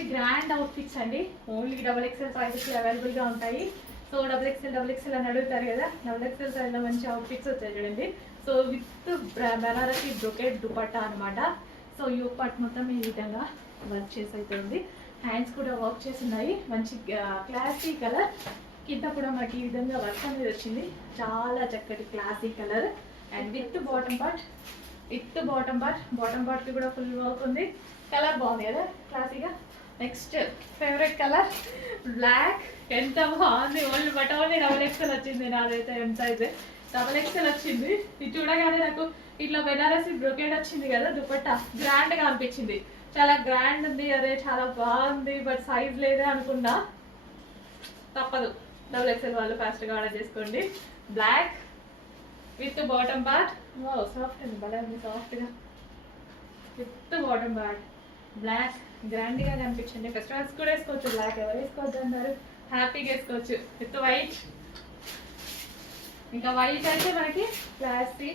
మంచి grand outfits అండి. Only XXL sizes అవైలబుల్గా ఉంటాయి. సో XXL అని అడుగుతారు కదా, XXL సైజ్లో మంచి అవుట్ఫిట్స్ వచ్చాయి చూడండి. So with Banarasi brocade dupatta అనమాట. సో ఈ పార్ట్ మొత్తం ఈ విధంగా వర్క్ చేసి అయితే ఉంది. హ్యాండ్స్ కూడా వర్క్ చేసి ఉన్నాయి. మంచి క్లాసీ కలర్. కింద కూడా మనకి ఈ విధంగా వర్క్ అనేది వచ్చింది. చాలా చక్కటి classy colour. And with bottom పార్ట్కి కూడా ఫుల్ వర్క్ ఉంది. కలర్ బాగుంది కదా క్లాసీగా. Next favourite colour black. ఎంత బాగుంది. ఓన్లీ XXL వచ్చింది. నాదైతే ఎం సైజ్ XXL వచ్చింది. ఇది చూడగానే నాకు ఇట్లా బెనారసి బ్రొకెట్ వచ్చింది కదా దుపట్టా, గ్రాండ్గా అనిపించింది. చాలా గ్రాండ్ ఉంది, అదే చాలా బాగుంది, బట్ సైజ్ లేదే అనుకున్నా. తప్పదు, XXL వాళ్ళు ఫాస్ట్గా ఆర్డర్ చేసుకోండి. Black with bottom part. Soft అండి, భలే ఉంది సాఫ్ట్గా. విత్ బాటమ్ పార్ట్ బ్లాక్ గ్రాండ్గా కనిపించండి. ఫెస్టివల్స్ కూడా వేసుకోవచ్చు. బ్లాక్ ఎవరు వేసుకోవచ్చు అన్నారు, హ్యాపీగా వేసుకోవచ్చు. With white. ఇంకా వైట్ అయితే మనకి క్లాసీ.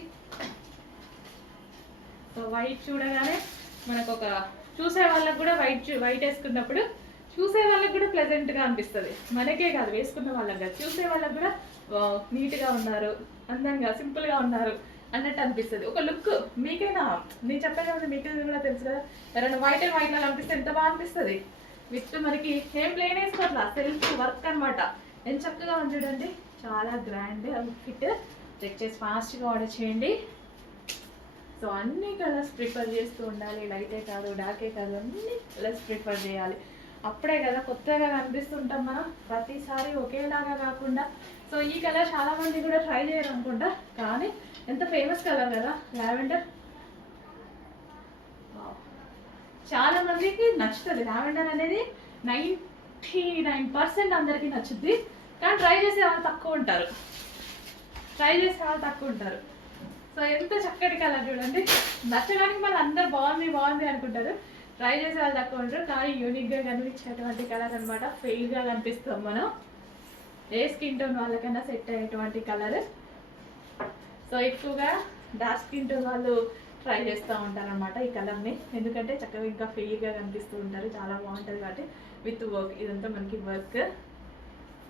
సో వైట్ చూడగానే మనకు ఒక చూసే వాళ్ళకి కూడా వైట్ వేసుకున్నప్పుడు చూసే వాళ్ళకి కూడా ప్లెజెంట్గా అనిపిస్తుంది. మనకే కాదు, వేసుకున్న వాళ్ళకి కాదు, చూసే వాళ్ళకి కూడా నీట్గా ఉన్నారు, అందంగా సింపుల్గా ఉన్నారు అన్నట్టు అనిపిస్తుంది. ఒక లుక్ మీకైనా, నేను చెప్పాను కదా, మీకైనా కూడా తెలుసు కదా, ఎవరైనా వైట్ లాగా అనిపిస్తే ఎంత బాగా అనిపిస్తుంది. విత్ మనకి ఏం ప్లేన్ వేసుకోవట్లా, సెల్ఫ్ వర్క్ అనమాట. ఎంత చక్కగా ఉంది చూడండి. చాలా గ్రాండ్ అవుట్ఫిట్. చెక్ చేసి ఫాస్ట్గా ఆర్డర్ చేయండి. సో అన్ని కలర్స్ ప్రిఫర్ చేస్తూ ఉండాలి. లైటే కాదు, డార్కే కాదు, అన్ని కలర్స్ ప్రిఫర్ చేయాలి. అప్పుడే కదా కొత్తగా కనిపిస్తుంటాం మనం. ప్రతిసారి ఒకేలాగా కాకుండా. సో ఈ కలర్ చాలా మంది కూడా ట్రై చేయరు అనుకుంటా, కానీ ఎంత ఫేమస్ కలర్ కదా లావెండర్. చాలా మందికి నచ్చుతుంది లావెండర్ అనేది. 99% అందరికీ నచ్చుద్ది, కానీ ట్రై చేసే వాళ్ళు తక్కువ ఉంటారు. సో ఎంత చక్కటి కలర్ చూడండి. నచ్చడానికి మళ్ళీ అందరు బాగుంది అనుకుంటారు, ట్రై చేసే వాళ్ళు తక్కువ ఉంటారు. కానీ యూనిక్గా కనిపించేటువంటి కలర్ అనమాట. ఫెయిల్గా కనిపిస్తాం మనం. ఏ స్కిన్ టోన్ వాళ్ళకైనా సెట్ అయ్యేటువంటి కలర్. సో ఎక్కువగా డార్క్ స్కిన్ టోన్ వాళ్ళు ట్రై చేస్తూ ఉంటారు అనమాట ఈ కలర్ని, ఎందుకంటే చక్కగా ఇంకా ఫెయిల్గా కనిపిస్తూ ఉంటారు. చాలా బాగుంటుంది కాబట్టి. విత్ వర్క్, ఇదంతా మనకి వర్క్.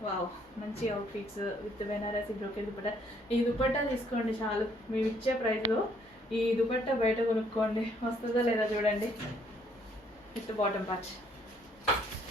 వావ్, మంచి outfits with Banarasi brocade dupatta. ఈ దుపట్టా తీసుకోండి చాలు, మేము ఇచ్చే ప్రైస్లో ఈ దుపట్టా బయట కొనుక్కోండి, వస్తుందో లేదా చూడండి. With bottom part.